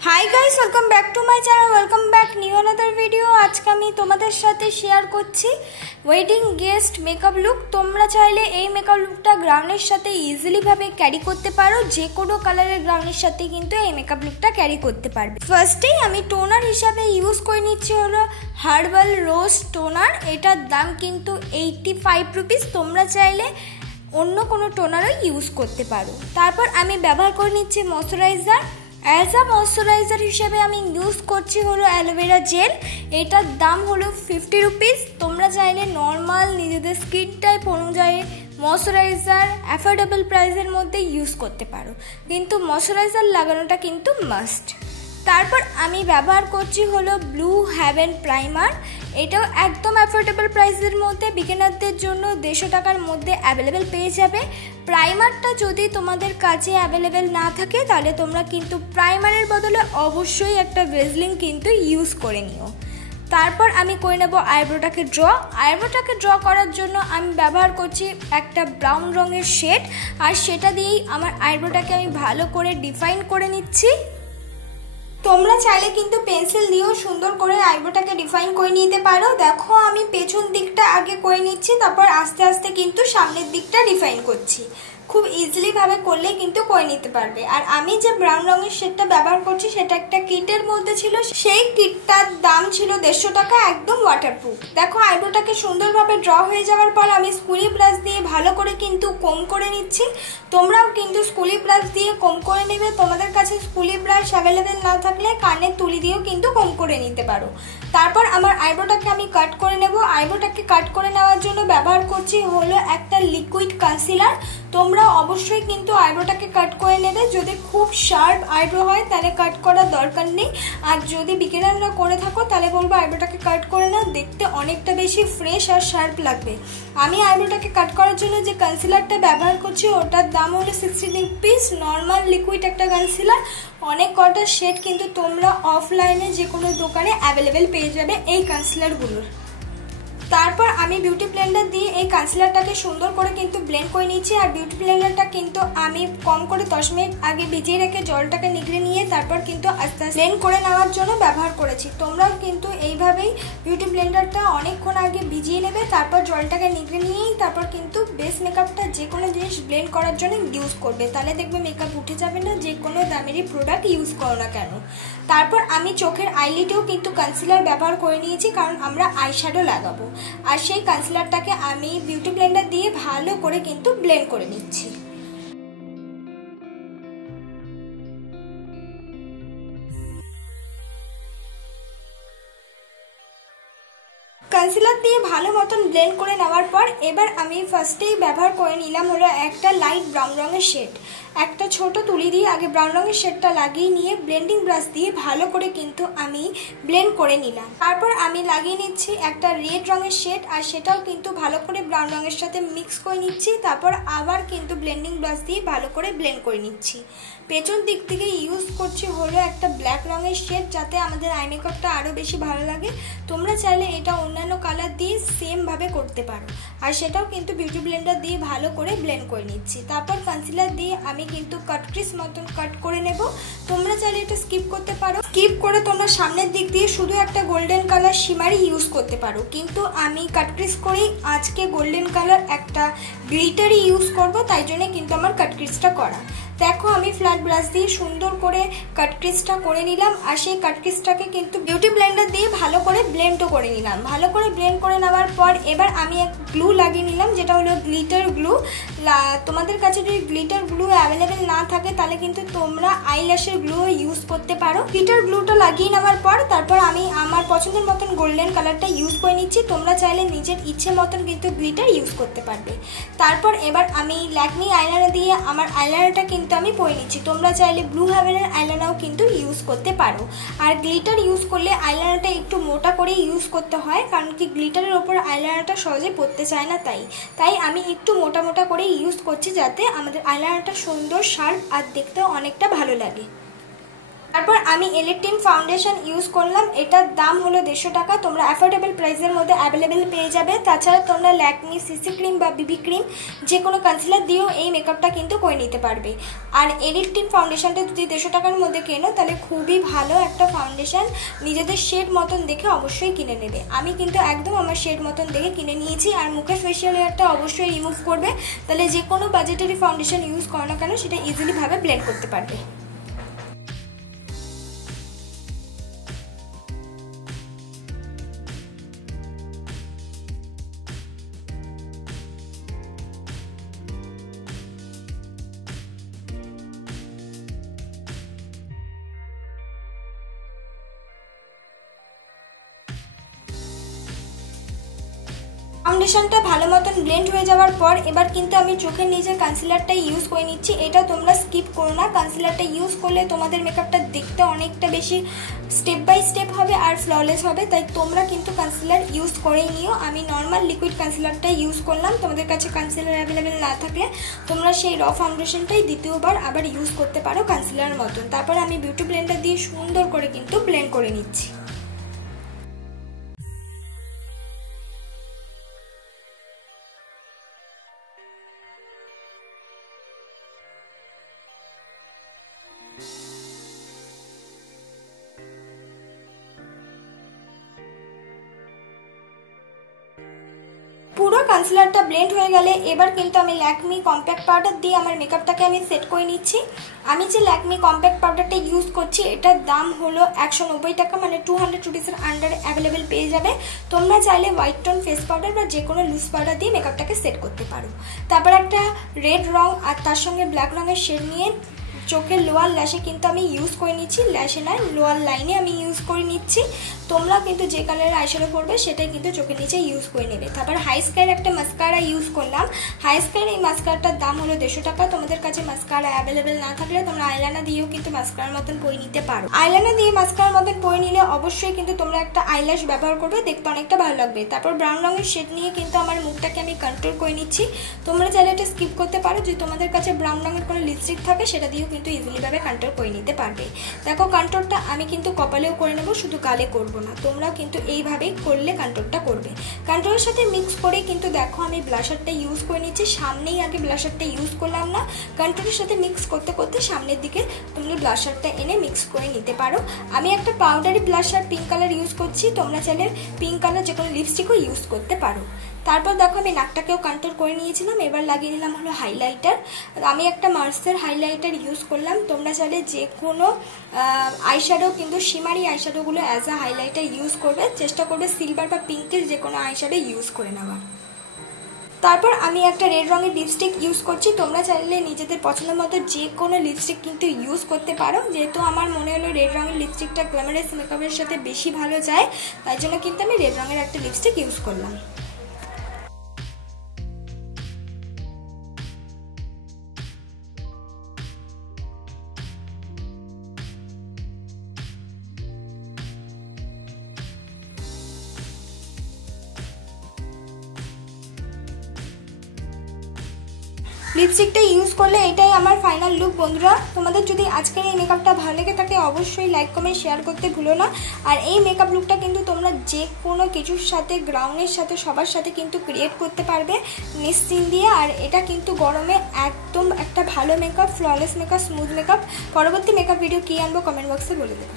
High guys welcome back to my channel welcome back new another video. आज के आमी तोमादेर साथे शेयर करछि वेडिंग गेस्ट मेकअप लुक। तोमरा चाइले এই মেকআপ লুকটা গ্রাউন্ডের সাথে ইজিলি ভাবে ক্যারি করতে পারো, যে কোনো কালারের গ্রাউন্ডের সাথে কিন্তু এই মেকআপ লুকটা ক্যারি করতে পারবে। ফার্স্টেই আমি টোনার হিসাবে ইউজ করে নিচ্ছি হলো হার্বাল রোজ টোনার। এটার দাম কিন্তু 85 রুপিস। তোমরা চাইলে অন্য কোনো টোনারও ইউজ করতে পারো। তারপর আমি ব্যবহার করে নিচ্ছি ময়শ্চারাইজার। एज आ मॉइस्चराइजर हिसेबे आमी यूज करछि हलो एलोवेरा जेल। एटार दाम हलो 50 रुपिस। तोमरा चाइले नर्माल निजेदेर स्किन टाइप अनुयायी मॉइस्चराइजर अफोर्डेबल प्राइसेर मध्य यूज करते पारो, किन्तु मॉइस्चराइजर लागानोटा किन्तु मास्ट। तारपर आमी व्यवहार करछि हलो ब्लू हेवन प्राइमार। एटाও একদম অ্যাফোর্ডেবল প্রাইসের মধ্যে বিগিনারদের জন্য 150 টাকার মধ্যে অ্যাভেলেবেল পেয়ে যাবে। প্রাইমারটা যদি তোমাদের কাছে অ্যাভেলেবেল না থাকে তাহলে তোমরা কিন্তু প্রাইমারের বদলে অবশ্যই একটা ভেজলিন কিন্তু ইউজ করে নিও। তারপর আমি করে নেব আইব্রোটাকে ড্র। আইব্রোটাকে ড্র করার জন্য আমি ব্যবহার করছি একটা ব্রাউন রঙের শেড, আর সেটা দিয়েই আমার আইব্রোটাকে আমি ভালো করে ডিফাইন করে নিচ্ছি। তোমরা চাইলে কিন্তু পেন্সিল দিয়েও সুন্দর করে আইব্রোটাকে ডিফাইন করে নিতে পারো। দেখো আমি পেছন দিকটা আগে করে নিচ্ছি, তারপর আস্তে আস্তে কিন্তু সামনের দিকটা ডিফাইন করছি। খুব ইজিলি ভাবে করলে কিন্তু করে নিতে পারবে। আর আমি যে ব্রাউন রঙের শেডটা ব্যবহার করছি সেটা একটা কিটের মধ্যে ছিল, সেই কিটটার দাম ছিল 150 টাকা, একদম ওয়াটারপ্রুফ। দেখো আইব্রোটাকে সুন্দরভাবে ড্র হয়ে যাওয়ার পর আমি স্কুলি ব্রাশ দিয়ে ভালো করে কিন্তু কম করে নিচ্ছি। তোমরাও কিন্তু স্কুলি ব্রাশ দিয়ে কম করে নেবে। তোমাদের কাছে স্কুলি ব্রাশ অ্যাভেলেবেল না থাকলে কানের তুলি দিয়েও কিন্তু কম করে নিতে পারো। তারপর আমার আইব্রোটাকে আমি কাট করে নেব। আইব্রোটাকে কাট করে নেওয়ার জন্য ব্যবহার করছি হলো একটা লিকুইড কনসিলার। তোমরা অবশ্যই কিন্তু আইব্রোটাকে কাট করে নেবে। যদি খুব শার্প আইব্রো হয় তাহলে কাট করার দরকার নেই, আর যদি বিগিনাররা করে থাকো তাহলে বলবো আইব্রোটাকে কাট করে নাও, দেখতে অনেকটা বেশি ফ্রেশ আর শার্প লাগবে। আমি আইব্রোটাকে কাট করার জন্য যে কনসিলারটা ব্যবহার করছি ওটার দাম হলো 60 রুপিস। নর্মাল লিকুইড একটা কনসিলার। অনেক কটা শেড কিন্তু তোমরা অফলাইনে যে কোনো দোকানে অ্যাভেলেবেল পেয়ে যাবে এই কনসিলারগুলোর। তারপর আমি বিউটি ব্লেন্ডার দিয়ে এই কনসিলারটাকে সুন্দর করে কিন্তু ব্লেন্ড করে নিচ্ছি। আর বিউটি ব্লেন্ডারটা কিন্তু আমি কম করে 10 মিনিট আগে ভিজিয়ে রেখে জলটাকে নিগড়ে নিয়ে তারপর কিন্তু আস্তে আস্তে ব্লেন্ড করে নেওয়ার জন্য ব্যবহার করেছি। তোমরাও কিন্তু এইভাবেই বিউটি ব্লেন্ডারটা অনেকক্ষণ আগে ভিজিয়ে নেবে, তারপর জলটাকে নিগড়ে নিয়েই তারপর কিন্তু বেস মেকআপটা যে কোনো জিনিস ব্লেন্ড করার জন্য ইউজ করবে, তাহলে দেখবে মেকআপ উঠে যাবে না, যে কোনো দামেরই প্রোডাক্ট ইউজ করো না কেন। তারপর আমি চোখের আইলিডেও কিন্তু কনসিলার ব্যবহার করে নিয়েছি, কারণ আমরা আইশ্যাডো লাগাবো। আর সেই কনসিলারটাকে আমি বিউটি ব্লেন্ডার দিয়ে ভালো করে কিন্তু ব্লেন্ড করে নিচ্ছি। কনসিলার দিয়ে ভালো মতন ব্লেন্ড করে নেওয়ার পর এবার আমি ফার্স্টেই ব্যবহার করে নিলাম হলো একটা লাইট ব্রাউন রঙের শেড। একটা ছোট তুলি দিয়ে আগে ব্রাউন রঙের শেডটা লাগিয়ে নিয়ে ব্লেন্ডিং ব্রাশ দিয়ে ভালো করে কিন্তু আমি ব্লেন্ড করে নিলাম। তারপর আমি লাগিয়ে নিচ্ছি একটা রেড রঙের শেড, আর সেটাও কিন্তু ভালো করে ব্রাউন রঙের সাথে মিক্স করে নিচ্ছি। তারপর আবার কিন্তু ব্লেন্ডিং ব্রাশ দিয়ে ভালো করে ব্লেন্ড করে নিচ্ছি। পেছন দিক থেকে ইউজ করছি হলো একটা ব্ল্যাক রঙের শেড, যাতে আমাদের আই মেকআপটা আরও বেশি ভালো লাগে। তোমরা চাইলে এটা অন্যান্য কালার দিয়ে সেম ভাবে করতে পারো। আর সেটাও কিন্তু বিউটি ব্লেন্ডার দিয়ে ভালো করে ব্লেন্ড করে নিচ্ছি। তারপর কনসিলার দিয়ে আমি কিন্তু কাট ক্রিস মতন কাট করে নেব। তোমরা চাইলে এটা স্কিপ করতে পারো। স্কিপ করে তোমরা সামনের দিক দিয়ে শুধু একটা গোল্ডেন কালার শিমারি ইউজ করতে পারো, কিন্তু আমি কাট ক্রিস করেই আজকে গোল্ডেন কালার একটা গ্লিটারি ইউজ করব, তাই জন্য কিন্তু আমার কাট ক্রিসটা করা। দেখো আমি ফ্ল্যাট ব্রাশ দিয়ে সুন্দর করে কাট ক্রিসটা করে নিলাম, আর সেই কাট ক্রিসটাকে কিন্তু বিউটি ব্লেন্ডার দিয়ে ভালো করে ব্লেন্ডও করে নিলাম। ভালো করে ব্লেন্ড করে নেওয়ার পর এবার আমি এক গ্লু লাগিয়ে নিলাম, যেটা হলো গ্লিটার গ্লু। তোমাদের কাছে যদি গ্লিটার গ্লু অ্যাভেলেবেল না থাকে তাহলে কিন্তু তোমরা আইল্যাশের গ্লুও ইউজ করতে পারো। গ্লিটার গ্লুটা লাগিয়ে নেওয়ার পর তারপর আমি আমার পছন্দের মতন গোল্ডেন কালারটা ইউজ করে নিচ্ছি। তোমরা চাইলে নিজের ইচ্ছে মতন কিন্তু গ্লিটার ইউজ করতে পারবে। তারপর এবার আমি ল্যাকমি আইলাইনার দিয়ে আমার আইলাইনারটা কিন্তু আমি পরে নিচ্ছি। তোমরা চাইলে ব্লু হেভেনের আইলাইনারও কিন্তু ইউজ করতে পারো। আর গ্লিটার ইউজ করলে আইলাইনারটা একটু মোটা করে ইউজ করতে হয়, কারণ কি গ্লিটারের ওপর আইলাইনারটা সহজে পড়তে চায় না, তাই আমি একটু মোটা মোটা করে ইউজ করছি, যাতে আমাদের আইলাইনারটা সুন্দর শার্প আর দেখতেও অনেকটা ভালো লাগে। তারপর আমি এলিটিন ফাউন্ডেশন ইউজ করলাম, এটার দাম হলো 150 টাকা। তোমরা অ্যাফোর্ডেবল প্রাইসের মধ্যে অ্যাভেলেবেল পেয়ে যাবে। তাছাড়া তোমরা ল্যাকমি সিসি ক্রিম বা বিবি ক্রিম যে কোনো কনসিলার দিয়েও এই মেকআপটা কিন্তু করে নিতে পারবে। আর এলিটিন ফাউন্ডেশনটা যদি 150 টাকার মধ্যে কেনো তাহলে খুবই ভালো একটা ফাউন্ডেশন, নিজেদের শেড মতন দেখে অবশ্যই কিনে নেবে। আমি কিন্তু একদম আমার শেড মতন দেখে কিনে নিয়েছি। আর মুখের ফেশিয়াল হেয়ারটা অবশ্যই রিমুভ করবে, তাহলে যে কোনো বাজেটারি ফাউন্ডেশন ইউজ করো না কেন সেটা ইজিলি ভাবে ব্লেন্ড করতে পারবে। ফাউন্ডেশনটা ভালো মতন ব্লেন্ড হয়ে যাওয়ার পর এবার কিন্তু আমি চোখের নিচে কনসিলারটা ইউজ করে নিচ্ছি। এটা তোমরা স্কিপ করো না, কনসিলারটা ইউজ করলে তোমাদের মেকআপটা দেখতে অনেকটা বেশি স্টেপ বাই স্টেপ হবে আর ফ্ললেস হবে, তাই তোমরা কিন্তু কনসিলার ইউজ করেই নিও। আমি নর্মাল লিকুইড কনসিলারটা ইউজ করলাম। তোমাদের কাছে কনসিলার অ্যাভেলেবেল না থাকলে তোমরা সেই র ফাউন্ডেশনটাই দ্বিতীয়বার আবার ইউজ করতে পারো কনসিলার মতন। তারপর আমি বিউটি ব্লেন্ডার দিয়ে সুন্দর করে কিন্তু ব্লেন্ড করে নিচ্ছি। পুরো কনসিলারটা ব্লেন্ড হয়ে গেলে এবার কিন্তু আমি ল্যাকমি কম্প্যাক্ট পাউডার দিয়ে আমার মেকআপটাকে আমি সেট করে নিচ্ছি। আমি যে ল্যাকমি কম্প্যাক্ট পাউডারটা ইউজ করছি এটার দাম হলো 190 টাকা, মানে 200 রুপিসের আন্ডারে অ্যাভেলেবেল পেয়ে যাবে। তোমরা চাইলে হোয়াইট টোন ফেস পাউডার বা যে কোনো লুজ পাউডার দিয়ে মেকআপটাকে সেট করতে পারো। তারপর একটা রেড রং আর তার সঙ্গে ব্ল্যাক রঙের শেড নিয়ে চোখের লোয়ার ল্যাশে কিন্তু আমি ইউজ করে নিচ্ছি, ল্যাশে নয় লোয়ার লাইনে আমি ইউজ করে নিচ্ছি। তোমরা কিন্তু যে কালারের আইশ্যাডো করবে সেটাই কিন্তু চোখের নিচে ইউজ করে নেবে। তারপর হাই স্কাইয়ের একটা মাস্কারা ইউজ করলাম। হাই স্কাইয়ের এই মাস্কারাটার দাম হলো 150 টাকা। তোমাদের কাছে মাস্কারা অ্যাভেলেবেল না থাকলে তোমরা আইলাইনার দিয়েও কিন্তু মাস্কারার মতন পরে নিতে পারো। আইলাইনার দিয়ে মাস্কারার মতন পরে নিলে অবশ্যই কিন্তু তোমরা একটা আইল্যাশ ব্যবহার করবে, দেখতে অনেকটা ভালো লাগবে। তারপর ব্রাউন রঙের শেড নিয়ে কিন্তু আমার মুখটাকে আমি কন্ট্রোল করে নিচ্ছি। তোমরা চাইলে এটা স্কিপ করতে পারো, যদি তোমাদের কাছে ব্রাউন রঙের কোনো লিপস্টিক থাকে সেটা দিয়েও কিন্তু ইজিলি ভাবে কন্ট্রোল করে নিতে পারবে। দেখো কন্ট্রোলটা আমি কিন্তু কপালেও করে নেবো, শুধু গালে করব না। তোমরাও কিন্তু এইভাবেই করলে কন্ট্রোলটা করবে। কন্ট্রোলের সাথে মিক্স করে কিন্তু দেখো আমি ব্লাশারটা ইউজ করে নিচ্ছি। সামনেই আগে ব্লাশারটা ইউজ করলাম না, কন্ট্রোলের সাথে মিক্স করতে করতে সামনের দিকে তুমি ব্লাশারটা এনে মিক্স করে নিতে পারো। আমি একটা powdery blusher pink colour use করছি, তোমরা চাইলে পিঙ্ক কালার যে কোনো লিপস্টিকও ইউজ করতে পারো। তারপর দেখো আমি নাকটাকেও কন্ট্রোল করে নিয়েছিলাম। এবার লাগিয়ে নিলাম হলো হাইলাইটার। আমি একটা মার্সের হাইলাইটার ইউজ করলাম। তোমরা চাইলে যে কোনো আইশ্যাডো কিন্তু শিমারি আইশ্যাডোগুলো অ্যাজ আ হাইলাইটার ইউজ করবে, চেষ্টা করবে সিলভার বা পিঙ্কের যে কোনো আইশ্যাডো ইউজ করে নেওয়ার। তারপর আমি একটা রেড রঙের লিপস্টিক ইউজ করছি। তোমরা চাইলে নিজেদের পছন্দ মতো যে কোনো লিপস্টিক কিন্তু ইউজ করতে পারো। যেহেতু আমার মনে হলো রেড রঙের লিপস্টিকটা গ্ল্যামারাস মেকআপের সাথে বেশি ভালো যায়, তাই জন্য কিন্তু আমি রেড রঙের একটা লিপস্টিক ইউজ করলাম। লিপস্টিকটা ইউজ করলে এটাই আমার ফাইনাল লুক। বন্ধুরা, তোমাদের যদি আজকের এই মেকআপটা ভালো লেগে থাকে অবশ্যই লাইক কমেন্ট শেয়ার করতে ভুলো না। আর এই মেকআপ লুকটা কিন্তু তোমরা যে কোনো কিছুর সাথে, গ্রাউন্ডের সাথে, সবার সাথে কিন্তু ক্রিয়েট করতে পারবে নিশ্চিন্ত দিয়ে। আর এটা কিন্তু গরমে একদম একটা ভালো makeup, flawless makeup, smooth makeup. পরবর্তী মেকআপ ভিডিও কী আনবো কমেন্ট বক্সে বলে দেবো।